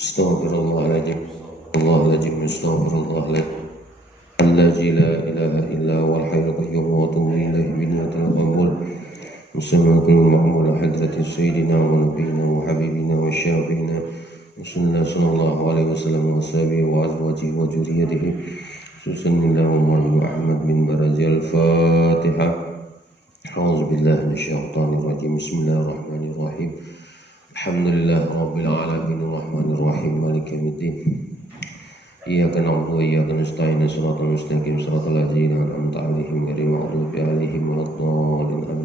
Astaghfirullahaladzim, astaghfirullahaladzim, alladzi la ilaha illa wal hayyul qayyum wa atubu ilaihi biniyatil qabul. Muslimatul ma'mul hadrati sayyidina wa nabiyina wa habibina wa syafiina sallallahu alaihi wasallam wa sahbihi wa azwajihi wa dzurriyyatihi Allahumma Muhammad bin Barazil Fatihah. A'udzu billahi minasyaitonir rajim. Bismillahirrahmanirrahim. Alhamdulillah rabbil alamin arrahmanir rahim maliki yaumiddin. Iyyaka na'budu wa iyyaka nasta'in shiratal mustaqim shiratal ladzina an'amta 'alaihim ghairil maghdubi 'alaihim waladdallin.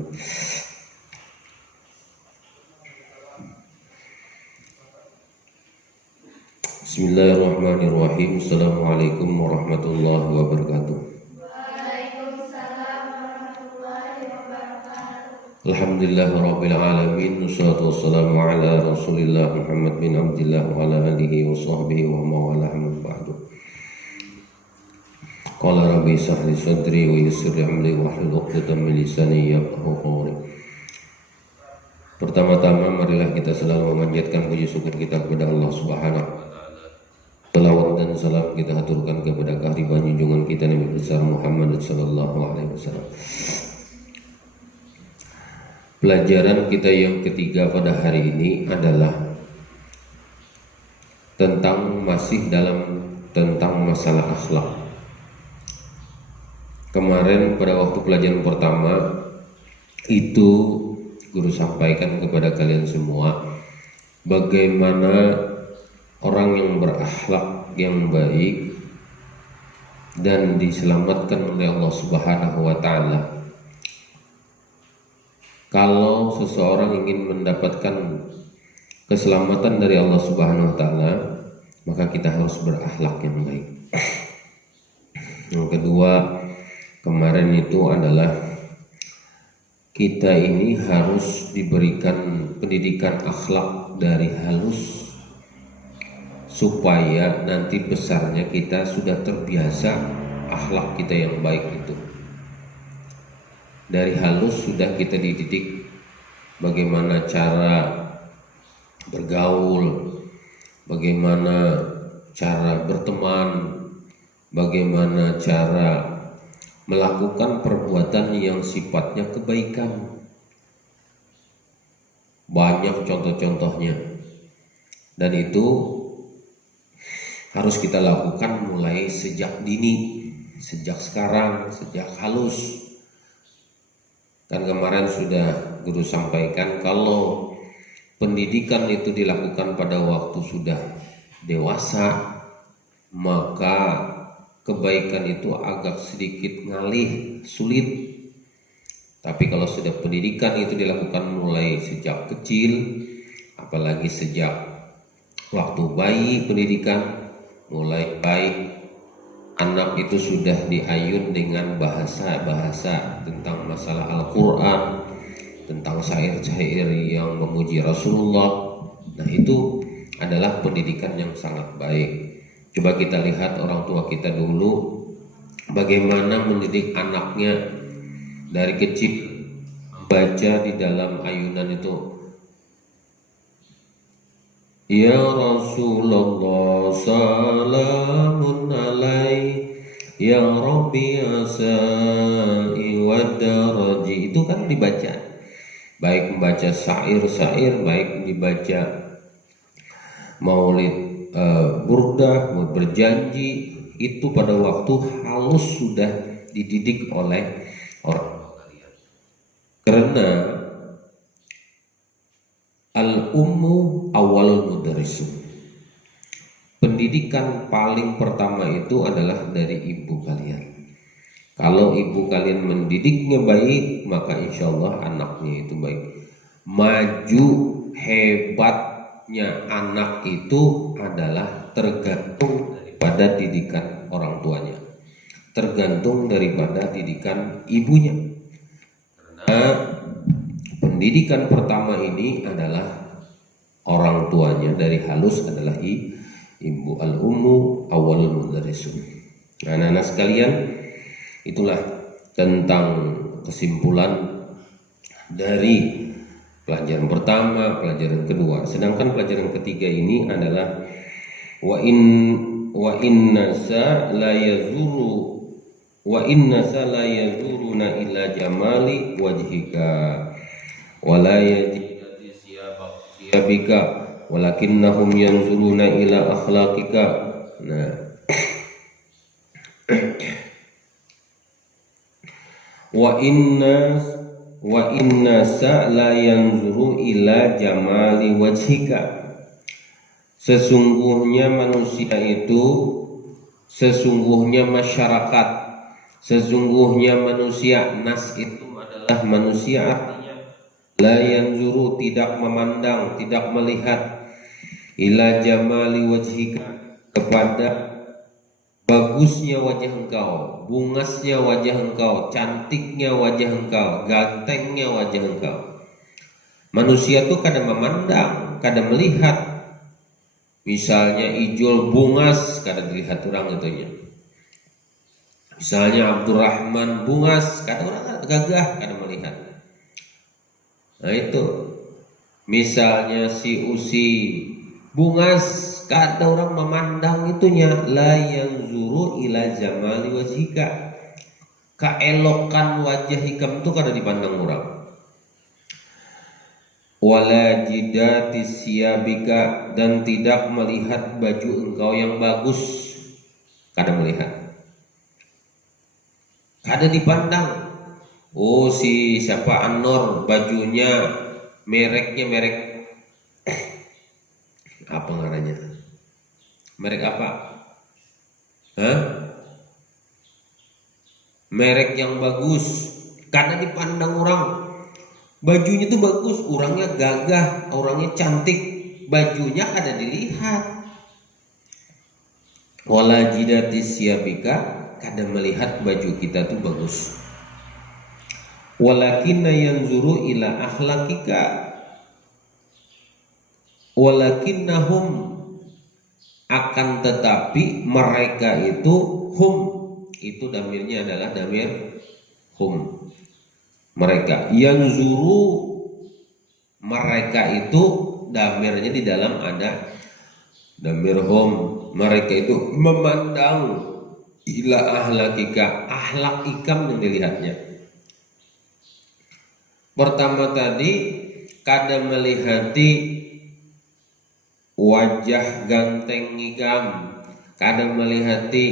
Bismillahirrahmanirrahim. Assalamualaikum warahmatullahi wabarakatuh. Alhamdulillahirabbil alamin, wassalatu wassalamu ala Rasulillah Muhammad bin Abdillah wa ala alihi wa sahbihi wa mawala amma ba'du. Qala rabbi shrah li sadri wa yassir li amri wahlul 'uqdatam min lisani yafqahu qawli. Pertama-tama marilah kita selalu memanjatkan puji syukur kita kepada Allah Subhanahu wa taala. Salawat dan salam kita haturkan kepada kehadiran junjungan kita Nabi besar Muhammad sallallahu alaihi wasallam. Pelajaran kita yang ketiga pada hari ini adalah tentang masalah akhlak. Kemarin pada waktu pelajaran pertama itu guru sampaikan kepada kalian semua bagaimana orang yang berakhlak yang baik dan diselamatkan oleh Allah Subhanahu wa taala. Kalau seseorang ingin mendapatkan keselamatan dari Allah Subhanahu wa taala, maka kita harus berakhlak yang baik. Yang kedua, kemarin itu adalah kita ini harus diberikan pendidikan akhlak dari halus supaya nanti besarnya kita sudah terbiasa akhlak kita yang baik itu. Dari halus sudah kita dididik bagaimana cara bergaul, bagaimana cara berteman, bagaimana cara melakukan perbuatan yang sifatnya kebaikan. Banyak contoh-contohnya. Dan itu harus kita lakukan mulai sejak dini, sejak sekarang, sejak halus. Kan kemarin sudah guru sampaikan kalau pendidikan itu dilakukan pada waktu sudah dewasa, maka kebaikan itu agak sedikit ngalih, sulit. Tapi kalau sudah pendidikan itu dilakukan mulai sejak kecil, apalagi sejak waktu bayi pendidikan mulai baik, anak itu sudah diayun dengan bahasa-bahasa tentang masalah Al-Quran, tentang syair-syair yang memuji Rasulullah. Nah, itu adalah pendidikan yang sangat baik. Coba kita lihat orang tua kita dulu bagaimana mendidik anaknya dari kecil. Baca di dalam ayunan itu, Ya Rasulullah salamun alaih Ya Rabbi asai wa daraji. Itu kan dibaca, baik membaca syair-syair, baik dibaca maulid burdah, berjanji. Itu pada waktu halus sudah dididik oleh orang kalian. Karena al-ummu awalul mudarrisun. Pendidikan paling pertama itu adalah dari ibu kalian. Kalau ibu kalian mendidiknya baik, maka insya Allah anaknya itu baik. Maju hebatnya anak itu adalah tergantung daripada didikan orang tuanya, tergantung daripada didikan ibunya. Karena pendidikan pertama ini adalah orang tuanya, dari halus adalah ibu. Al-ummu awalul mudarrisun. Nah, anak-anak sekalian, itulah tentang kesimpulan dari pelajaran pertama, pelajaran kedua. Sedangkan pelajaran ketiga ini adalah wa in wa inna sa la yazuru wa inna sa la yazuruna illa jamali wajhika wa la yajidati siyabika walakinnahum yanzuruna ila akhlaqika. Nah, wa inna sa la yanzuru ila jamali wajhika. Sesungguhnya manusia itu, sesungguhnya masyarakat, sesungguhnya manusia, nas itu adalah manusia, artinya la yanzuru, tidak memandang, tidak melihat, ila jamali wajhika, kepada bagusnya wajah engkau, bungasnya wajah engkau, cantiknya wajah engkau, gantengnya wajah engkau. Manusia itu kadang memandang, kadang melihat. Misalnya ijol bungas, kadang dilihat orang itunya. Misalnya Abdurrahman bungas, kadang orang gagah, kadang melihat. Nah itu. Misalnya si Usi bungas, kadang orang memandang itunya. La yanzuru ila jamali wajhika. Keelokan wajah hikam itu kadang dipandang orang. Wala jidati siyabika, dan tidak melihat baju engkau yang bagus, kadang melihat, kadang dipandang. Oh si siapa Anor bajunya mereknya merek apa namanya? Merek apa? Hah? Merek yang bagus, kadang dipandang orang. Bajunya tuh bagus, orangnya gagah, orangnya cantik, bajunya ada dilihat. Wala jidati siyabika, kadang melihat baju kita tuh bagus. Walakinna yanzuru ila akhlaqika, walakinnahum, akan tetapi mereka itu, hum itu damirnya adalah damir hum. Mereka yanzuru, mereka itu damirnya di dalam ada damir hum. Mereka itu memandang ila ahlakika, ahlak ikam yang dilihatnya. Pertama tadi kadang melihati wajah ganteng ikam, kadang melihati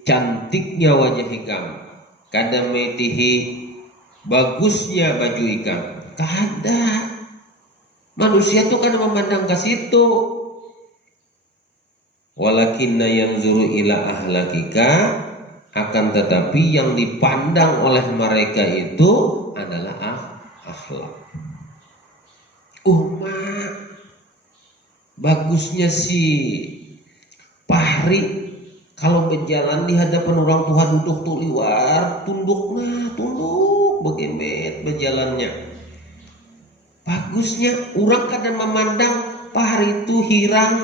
cantiknya wajah ikam, kadang metihi bagusnya baju ikam. Kada. Manusia tuh kan memandang ke situ. Walakinna yanzuru ila ahlakika, akan tetapi yang dipandang oleh mereka itu adalah akhlak. Bagusnya si Pahri kalau berjalan di hadapan orang Tuhan duduk tuh liwar, tunduk begemet berjalannya. Bagusnya orang kadang memandang Pahri itu hirang,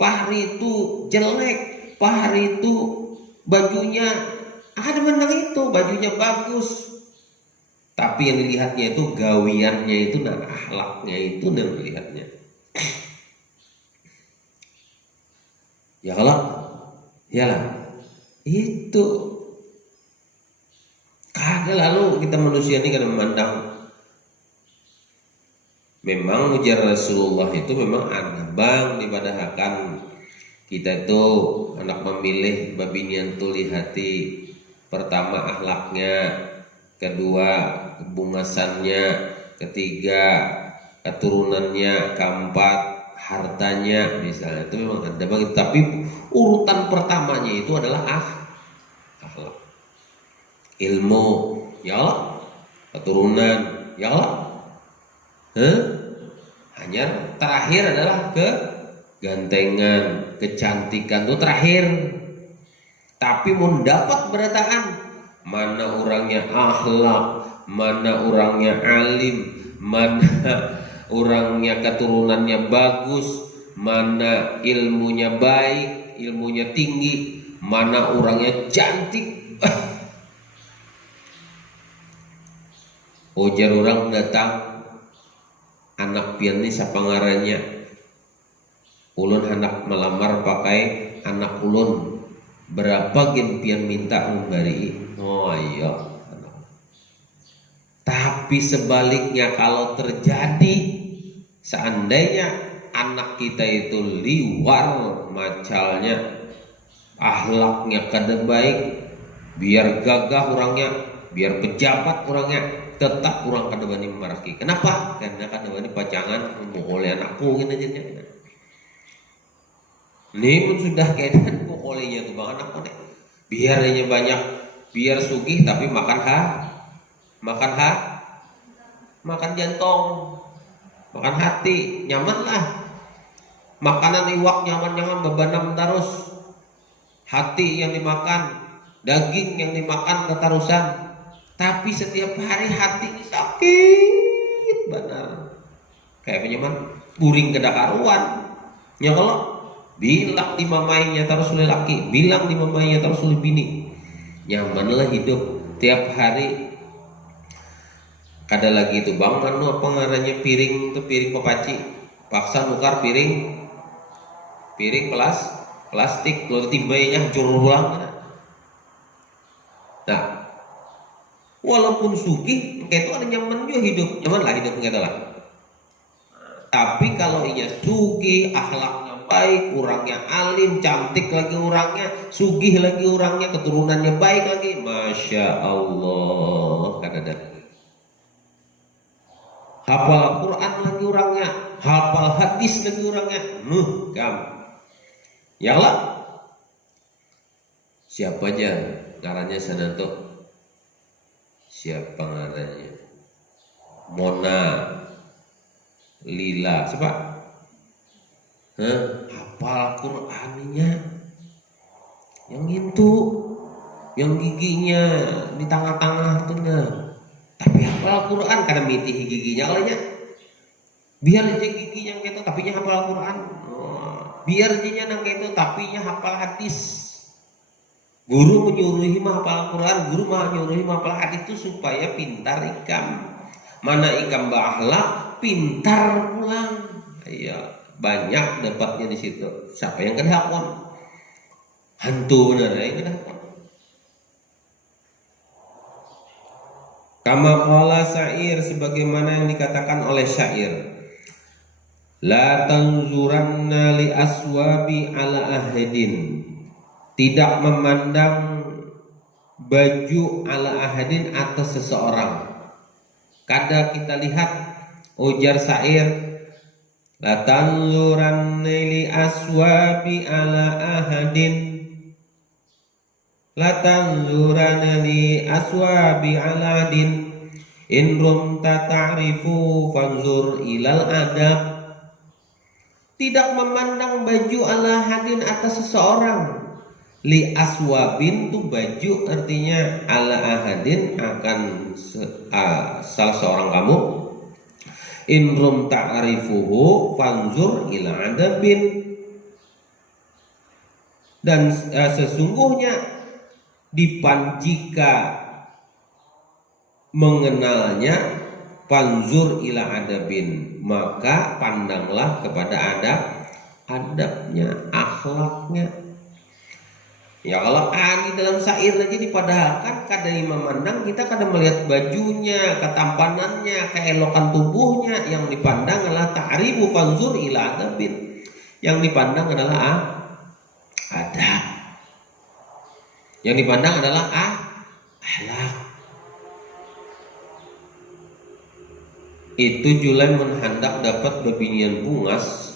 Pahri itu jelek, Pahri itu bajunya, ada memandang itu bajunya bagus. Tapi yang dilihatnya itu gawiannya itu dan akhlaknya itu yang dilihatnya. Ya kalau yalah itu kagak. Lalu kita manusia ini kadang memandang. Memang ujar Rasulullah itu memang ada bang dipadahakan kita itu anak memilih babinian tu lihati. Pertama akhlaknya, kedua kebungasannya, ketiga keturunannya, keempat hartanya misalnya. Itu memang ada bang. Tapi urutan pertamanya itu adalah akhlak. Ilmu, ya Allah. Keturunan, ya Allah. Hanya terakhir adalah kegantengan, kecantikan itu terakhir. Tapi mau dapat berataan, mana orangnya akhlak, mana orangnya alim, mana orangnya keturunannya bagus, mana ilmunya baik, ilmunya tinggi, mana orangnya cantik. Ujar orang datang, anak pian ini siapa ngarannya? ulun hendak melamar pakai anak ulun, berapa gempian minta memberi? Oh iya. Tapi sebaliknya kalau terjadi seandainya anak kita itu liwar macalnya, akhlaknya kada baik, biar gagah orangnya, biar pejabat orangnya, tetap kurang kada bani maraki. Kenapa? Karena kada bani pacangan oleh anakku gitu aja. Ini pun sudah keadaan pokoknya tuh bang anak nih. Biar hanya banyak, biar sugih tapi makan jantong, makan hati, nyaman lah. Makanan iwak nyaman bebanam terus. Hati yang dimakan, daging yang dimakan ketarusan. Tapi setiap hari hati sakit benar. Kayak penyaman puring kedakaruan. Ya kalau bilang di mamainya terus oleh laki, bilang di mamainya terus oleh bini. Nyamanlah hidup tiap hari. Kada lagi itu bang, anu apa ngarannya piring itu piring pepaci, paksa nukar piring plastik, lalu timbainya hancur ulang. Nah, walaupun sugih, itu ada nyaman juga hidup, nyaman lah hidup kita lah. Tapi kalau inya sugih, akhlaknya baik, orangnya alim, cantik lagi orangnya, sugih lagi orangnya, keturunannya baik lagi, masya Allah, kada ada. Hafal Quran lagi orangnya, hafal hadis lagi orangnya, ya Allah. Siapa aja ngarannya sana tuh? Siapa ngarannya? Mona, Lila, siapa? Hafal Qurannya, yang itu, yang giginya di tengah-tengah tuh tapi hafal Quran karena miti giginya olehnya. Biar aja giginya gitu tapi nya hafal Quran. Biar aja nang gitu tapi nya hafal hadis. Guru menyuruhi mah hafal Quran, guru mah menyuruhi mah hafal hadis itu supaya pintar ikam. Mana ikam berakhlak, pintar pulang. Iya, banyak dapatnya di situ. Siapa yang kedahakon? Hantu bener yang kedahakon. Kama qala syair, sebagaimana yang dikatakan oleh syair. La tanzuranna li aswabi ala ahadin. Tidak memandang baju ala ahadin atas seseorang. Kada kita lihat ujar syair. La tanzuranna li aswabi ala ahadin. La tanzurana li aswabi aladin in rumta ta'rifu fanzur ilal adab. Tidak memandang baju ala hadin atas seseorang. Li aswabin tu baju artinya ala ahadin akan salah seorang kamu. In rum ta'rifuhu fanzur ila adabin. Dan sesungguhnya jika mengenalnya panzur ila adabin, maka pandanglah kepada adabnya, akhlaknya. Ya kalau di dalam syair aja dipadahkan kada memandang, kita kada melihat bajunya, ketampanannya, keelokan tubuhnya. Yang dipandang adalah ta'rifu panzur ila adabin. Yang dipandang adalah adab. Yang dipandang adalah akhlak. Itu julai menhandak dapat bebinian bungas,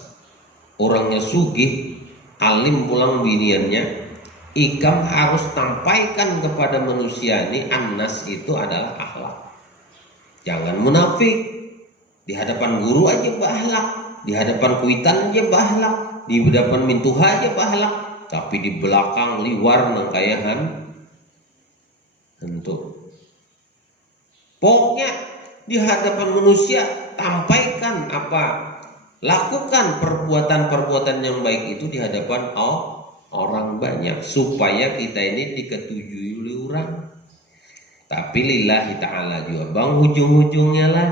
orangnya sugih, alim pulang biniannya. Ikam harus tampaikan kepada manusia ini annas itu adalah akhlak. Jangan munafik. Di hadapan guru aja bahlak, di hadapan kuitan aja bahlak, di hadapan mintuha aja bahlak. Tapi di belakang liwar nangkayahan tentu. Pokoknya di hadapan manusia tampaikan apa, lakukan perbuatan-perbuatan yang baik itu di hadapan orang banyak supaya kita ini diketujui oleh orang. Tapi lillahi ta'ala juga bang, ujung-ujungnya lah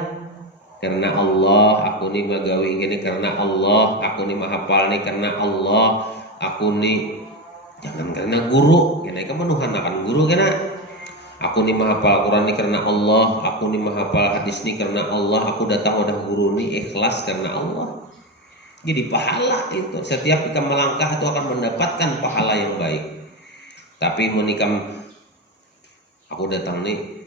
karena Allah, aku nih magawi ini karena Allah, aku nih mahapal nih karena Allah, aku nih jangan karena guru, kena kan menuhanakan guru kena. Aku nih mahapal Quran nih karena Allah, aku nih mahapal hadis nih karena Allah, aku datang wadah guru nih ikhlas karena Allah. Jadi pahala itu setiap kita melangkah itu akan mendapatkan pahala yang baik. Tapi menikam aku datang nih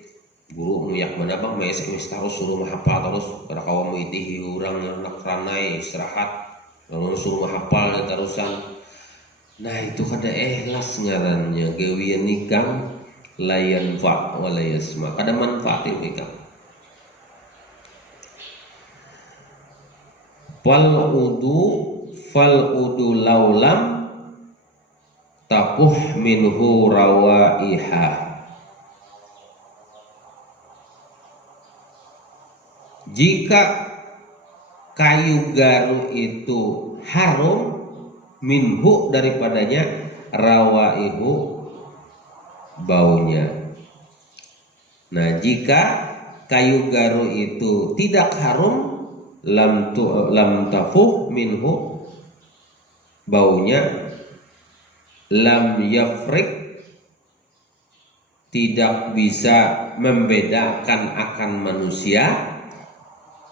guru nuyak mana bang mes terus suruh mahapal terus pada kawan muitihi orang nak ranai istirahat lalu suruh mahapal terusan. Nah itu kada ikhlas ngarannya gawian nikam layan fa wala yasma kada manfaat itu kan. Fal udu laulam tapuh minhu rawaiha. Jika kayu garu itu harum minhu daripadanya rawaihu baunya. Nah, jika kayu garu itu tidak harum lam tafuh minhu baunya, lam yafrik tidak bisa membedakan akan manusia,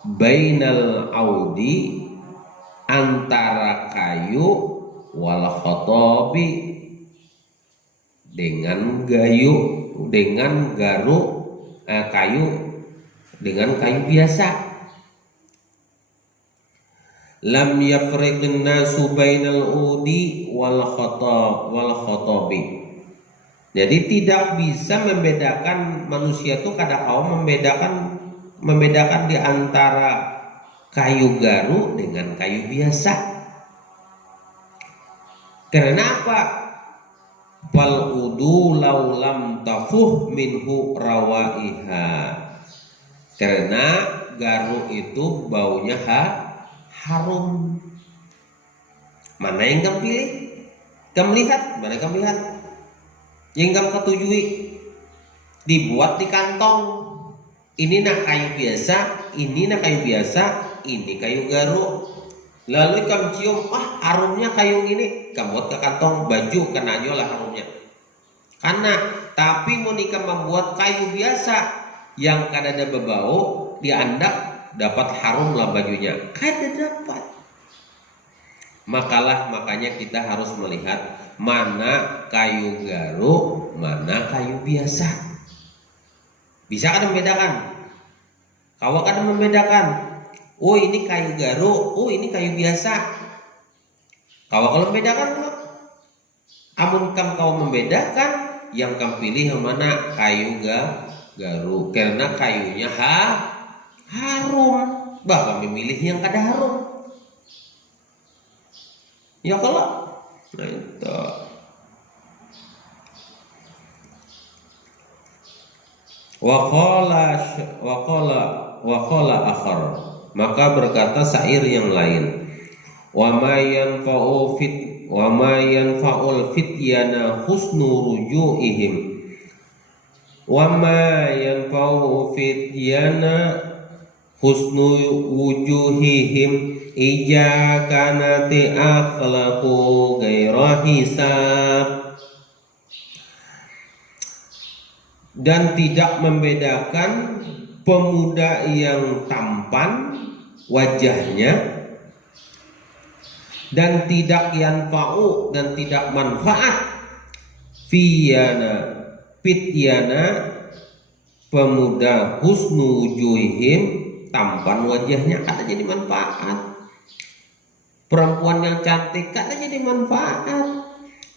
bainal audi antara kayu wal khotobi dengan gayu dengan kayu dengan kayu biasa. Lam yafriqun nasu bainal udi wal khotobi. Jadi tidak bisa membedakan manusia itu kada kaum membedakan di antara kayu garu dengan kayu biasa. Karena apa? Fal udu laulam tafuh minhu rawaiha. Karena garu itu baunya harum. Mana yang kamu pilih? Kamu lihat, mana kamu lihat? Yang kamu ketujui dibuat di kantong. Ini nak kayu biasa, ini nak kayu biasa, ini kayu garu. Lalu kamu cium, harumnya kayu ini, kamu buat ke kantong baju, kena lah harumnya. Karena tapi Monika membuat kayu biasa yang kada ada berbau, diandak dapat harum lah bajunya, kada dapat. Makanya kita harus melihat mana kayu garu, mana kayu biasa. Bisa kan membedakan? Kau akan membedakan. Oh ini kayu garu, oh ini kayu biasa. Kalau membedakan, amun kau membedakan, yang kamu pilih yang mana kayu garu. Karena kayunya harum. Bahkan memilih yang kada harum. Ya kalau, nah itu. Waqala akhar, maka berkata syair yang lain, wa ma yanfa'ul fityana husnu rujuihim, wa ma yanfa'u fityana husnu wujuhihim ija kanati akhlaqu ghaira hisab. Dan tidak membedakan pemuda yang tampan wajahnya dan tidak yanfa'u dan tidak manfaat fityana pemuda husnu wujuhihim tampan wajahnya kada jadi manfaat. Perempuan yang cantik kada jadi manfaat.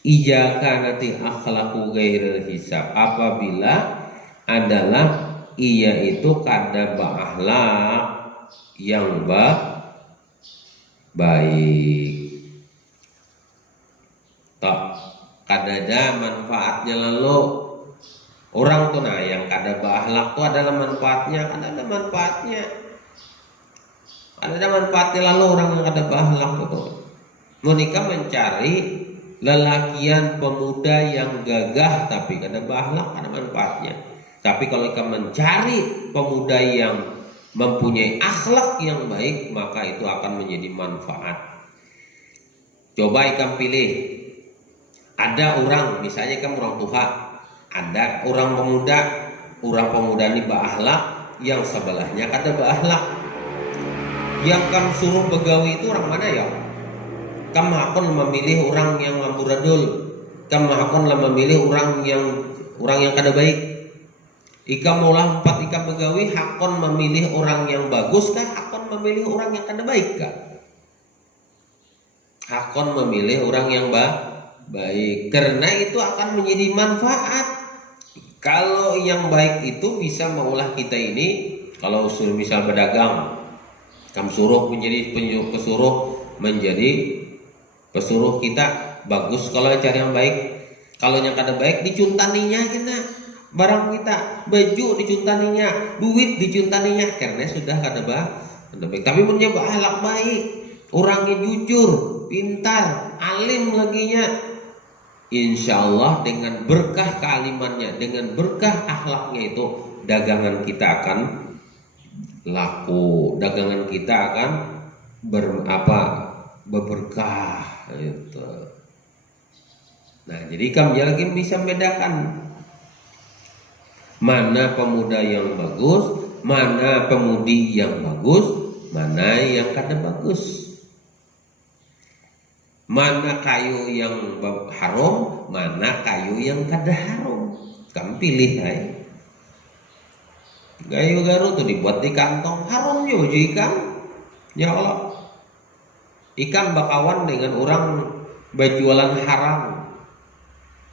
Ijaka nanti akhlaqu ghairil hisab, apabila adalah ia itu kada berakhlak yang baik. Tak kada ada manfaatnya. Lalu orang tuh yang kada berakhlak tuh adalah manfaatnya, kada ada manfaatnya. Ada manfaatnya. Lalu orang yang kada berakhlak itu menikah mencari lelakian pemuda yang gagah tapi kada berakhlak, ada manfaatnya. Tapi kalau kita mencari pemuda yang mempunyai akhlak yang baik, maka itu akan menjadi manfaat. Coba ikam pilih, ada orang, misalnya ikam orang tua, ada orang pemuda ini berakhlak, yang sebelahnya kada berakhlak. Yang kamu suruh begawi itu orang mana ya? Kamu akan memilih orang yang amburadul, kamu akan memilih orang yang kada baik. Ikam maulah 4 ikam begawi, hakon memilih orang yang bagus kah? Hakon memilih orang yang kada baik kah? Hakon memilih orang yang baik, karena itu akan menjadi manfaat. Kalau yang baik itu bisa mengolah kita ini. Kalau misal berdagang, kamu suruh menjadi pesuruh kita bagus. Kalau cari yang baik, kalau yang kada baik dicuntaninya kita, barang kita, baju dicuntaninya, duit dicuntaninya, karena sudah kada baik. Tapi punya akhlak baik, orangnya jujur, pintar, alim laginya, insya Allah dengan berkah kealimannya, dengan berkah akhlaknya itu, dagangan kita akan laku, dagangan kita akan berberkah gitu. Nah, jadi kami lagi bisa bedakan mana pemuda yang bagus, mana pemudi yang bagus, mana yang kada bagus. Mana kayu yang haram, mana kayu yang kada haram. Kamu pilih aja. Kayu garu tuh dibuat di kantong, haram juga baju ikan. Ya Allah, ikan bakawan dengan orang berjualan haram.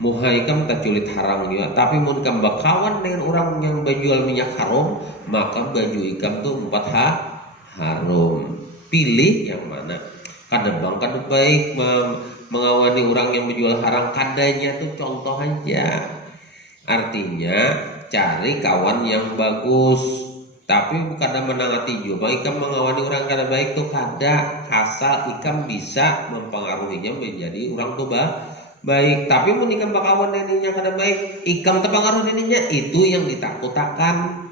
Muha ikan tak culit haram juga. Tapi mun ikan bakawan dengan orang yang berjual minyak haram, maka baju ikan tuh 4 haram. Pilih yang mana? Kadang baik mengawani orang yang menjual haram, kadanya tuh contoh aja. Artinya cari kawan yang bagus, tapi bukan menangati juga. Ikam mengawani orang kada baik tuh kada, asal ikam bisa mempengaruhinya menjadi orang tuh baik. Tapi mun ikam bakawan deninya kada baik, ikam terpengaruh deninya, itu yang ditakutakan.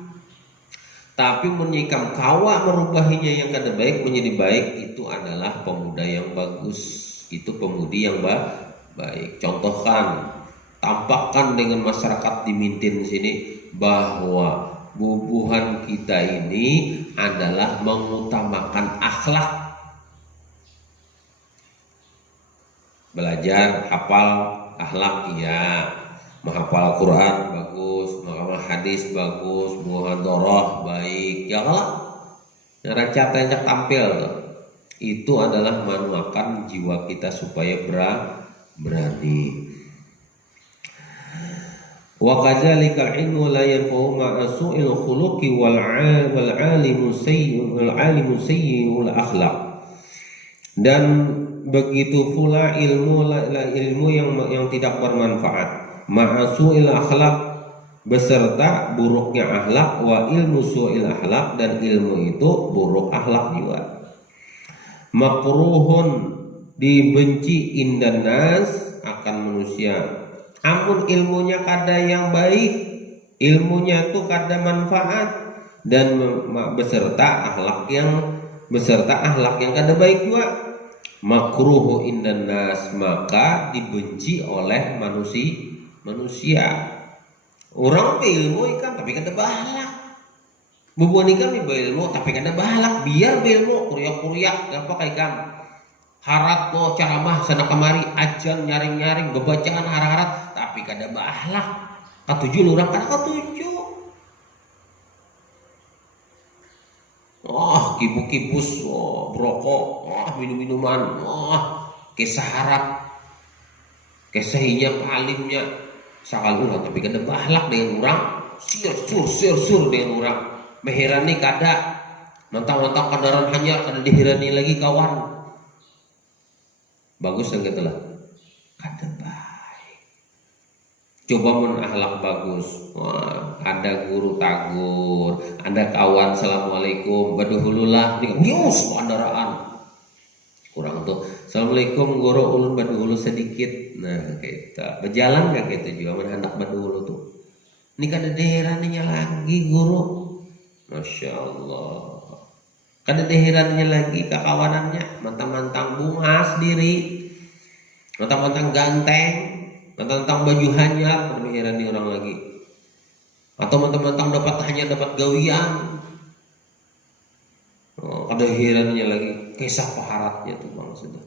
Tapi menyikam kawa merubahinya yang kada baik menjadi baik, itu adalah pemuda yang bagus, itu pemudi yang baik. Contohkan, tampakkan dengan masyarakat di Mintin sini bahwa bubuhan kita ini adalah mengutamakan akhlak. Belajar hafal akhlak iya, menghafal Quran bagus, menghafal hadis bagus, muhadharah baik, ya kalau neraca yang tampil itu adalah menuakan jiwa kita supaya berani. Wa kadzalika ilmu la yanfa'u ma'a su'il khuluqi wal 'alimu sayyi'ul akhlaq. Dan begitu pula ilmu yang tidak bermanfaat, ma'asu'il akhlak, beserta buruknya akhlak, wa ilmu su'il akhlak, dan ilmu itu buruk akhlak juga. Makruhun, dibenci indan nas, akan manusia. Amun ilmunya kada yang baik, ilmunya itu kada manfaat, dan beserta akhlak yang kada baik juga. Makruhu indan nas, maka dibenci oleh manusia. Orang berilmu ikan tapi kada bahalak, bubuan ikan berilmu tapi kada bahalak, biar berilmu kuriak apa ikan harat lo ceramah sana kemari, ajan nyaring bebacaan harat tapi kada bahalak, katuju orang kada katuju. Kibus, brokok, minum-minuman, kisah harap, kisah hinyap alimnya, sakal orang tapi kada bahalak dengan orang, sir dengan orang, mehirani kada, mentang-mentang kadaran hanya kada dihirani lagi kawan. Bagus yang gitu lah, kada baik. Coba mun akhlak bagus, ada guru tagur, ada kawan assalamualaikum, baduhululah, nyus pandaraan. Kurang tuh, assalamualaikum guru, ulun baduhulu sedikit. Nah kita berjalan gak gitu juga, anak baduhulu tuh. Ini kada daerahnya lagi guru, Masya Allah. Kada dehirannya lagi kakawanannya, mantang-mantang bunga sendiri, mantang-mantang ganteng, mantang-mantang baju hanyar, kada dehiran orang lagi. Atau mantang-mantang hanya dapat gawian. Kada dehirannya lagi, kisah paharatnya tuh bang sudah.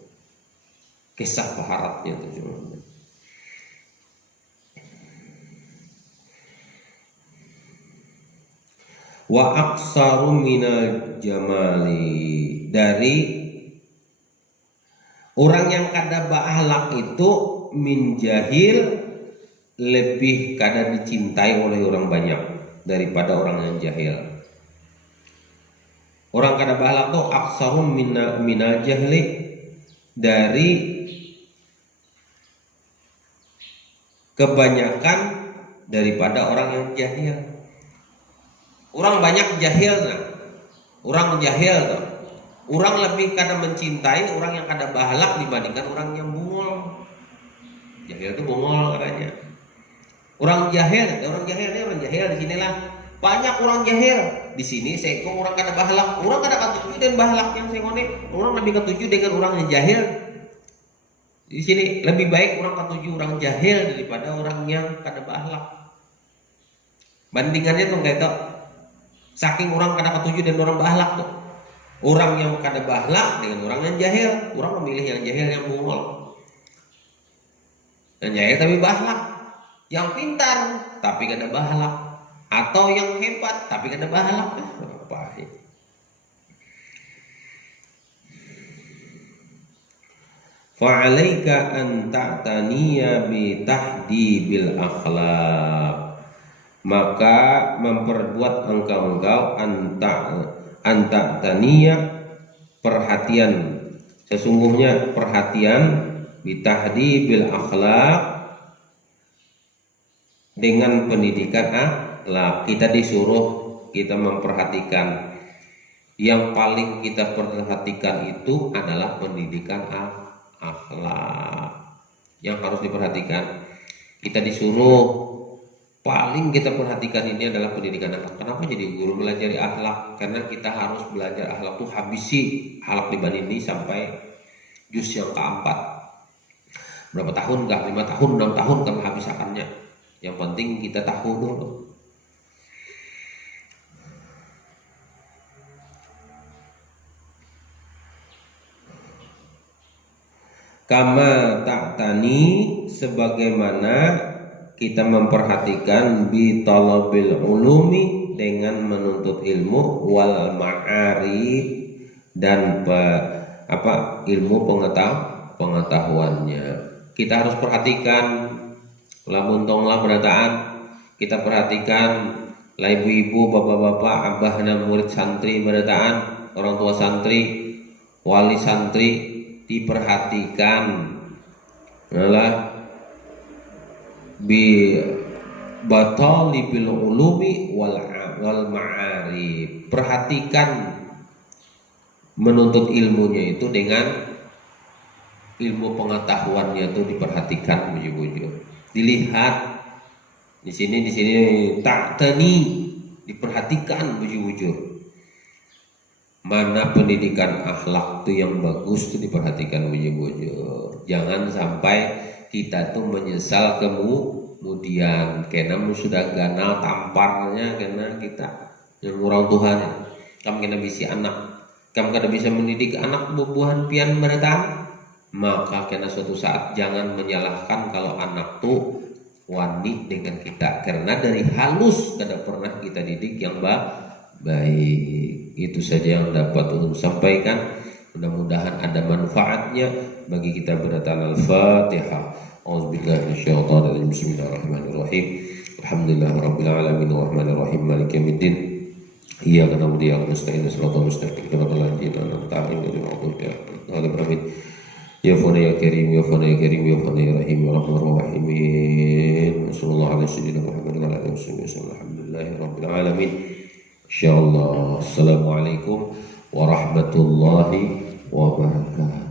Kisah paharatnya tuh cuma. Wa aksaru minal jamali, dari orang yang kada ba'ahlak itu min jahil, lebih kada dicintai oleh orang banyak daripada orang yang jahil. Orang kada ba'ahlak itu aksaru minal jahli, dari kebanyakan daripada orang yang jahil. Orang banyak jahil, orang jahil tuh. Orang lebih kada mencintai orang yang kada bahalak dibandingkan orang yang bungol. Jahil itu bungol katanya. Orang jahil di sinilah banyak orang jahil. Di sini seko orang kada bahalak, orang kada katuju dan bahalak yang sekone. Orang lebih katuju dengan orang yang jahil. Di sini lebih baik orang katuju orang jahil daripada orang yang kada bahalak. Bandingannya tuh kayak itu. Saking orang kada ketujuh dan orang bahlak tuh. Orang yang kada bahlak dengan orang yang jahil, orang memilih yang jahil yang bungol. Yang jahil tapi bahlak, yang pintar tapi kada bahlak, atau yang hebat tapi kada bahlak. Pahit. Fa'alaika an ta'taniya bi tahdibil akhlaq, maka memperbuat engkau anta tania perhatian, sesungguhnya perhatian bitahdi bil akhlak, dengan pendidikan akhlak. Kita disuruh kita memperhatikan, yang paling kita perhatikan itu adalah pendidikan akhlak yang harus diperhatikan. Kita disuruh paling kita perhatikan ini adalah pendidikan akhlak. Kenapa jadi guru belajar akhlak? Karena kita harus belajar akhlak tuh habisi akhlak di bani ini sampai juz yang keempat. Berapa tahun kah? 5 tahun, 6 tahun kah habiskannya. Yang penting kita tahu dulu. Kama ta'tani, sebagaimana kita memperhatikan bi talabil ulumi, dengan menuntut ilmu, wal ma'arif, dan ilmu pengetahuannya. Kita harus perhatikan lamun tonglah berataan, kita perhatikan lah ibu-ibu, bapak-bapak, abahna murid santri berataan, orang tua santri, wali santri, diperhatikan adalah bi batalibil ulumi wal ma'arif. Perhatikan menuntut ilmunya itu dengan ilmu pengetahuannya itu diperhatikan, buju-buju. Dilihat di sini ta'tani, diperhatikan, buju-buju. Mana pendidikan akhlak itu yang bagus itu diperhatikan, buju-buju. Jangan sampai kita tuh menyesal kemudian karena sudah ganal tamparnya, karena kita yang orang Tuhan. Kamu kena bisi anak, kamu kada bisa mendidik anak buah-buahan pian beratang, maka kena suatu saat jangan menyalahkan kalau anak tuh wani dengan kita, karena dari halus kada pernah kita didik yang baik. Itu saja yang dapat untuk sampaikan. Mudah-mudahan ada manfaatnya bagi kita. Berataan Al-Fatihah. A'udzubillahi minasyaitonir rajim. Bismillahirrahmanirrahim. Alhamdulillahirabbil alamin arrahmanir rahim maliki yaumiddin. Iyyaka na'budu wa iyyaka nasta'in. Shiratal mustaqim. Shiratal ladzina an'amta 'alaihim ghairil maghdubi 'alaihim waladdallin. Ya Fana ya Karim, ya Fana ya Karim, ya Fana ya Rahim, ya Rahmanur Rahim. Sallallahu alaihi wasallam Muhammad wa alihi wasallam. Alhamdulillahirabbil alamin. Insyaallah. Assalamualaikum warahmatullahi wabarakatuh.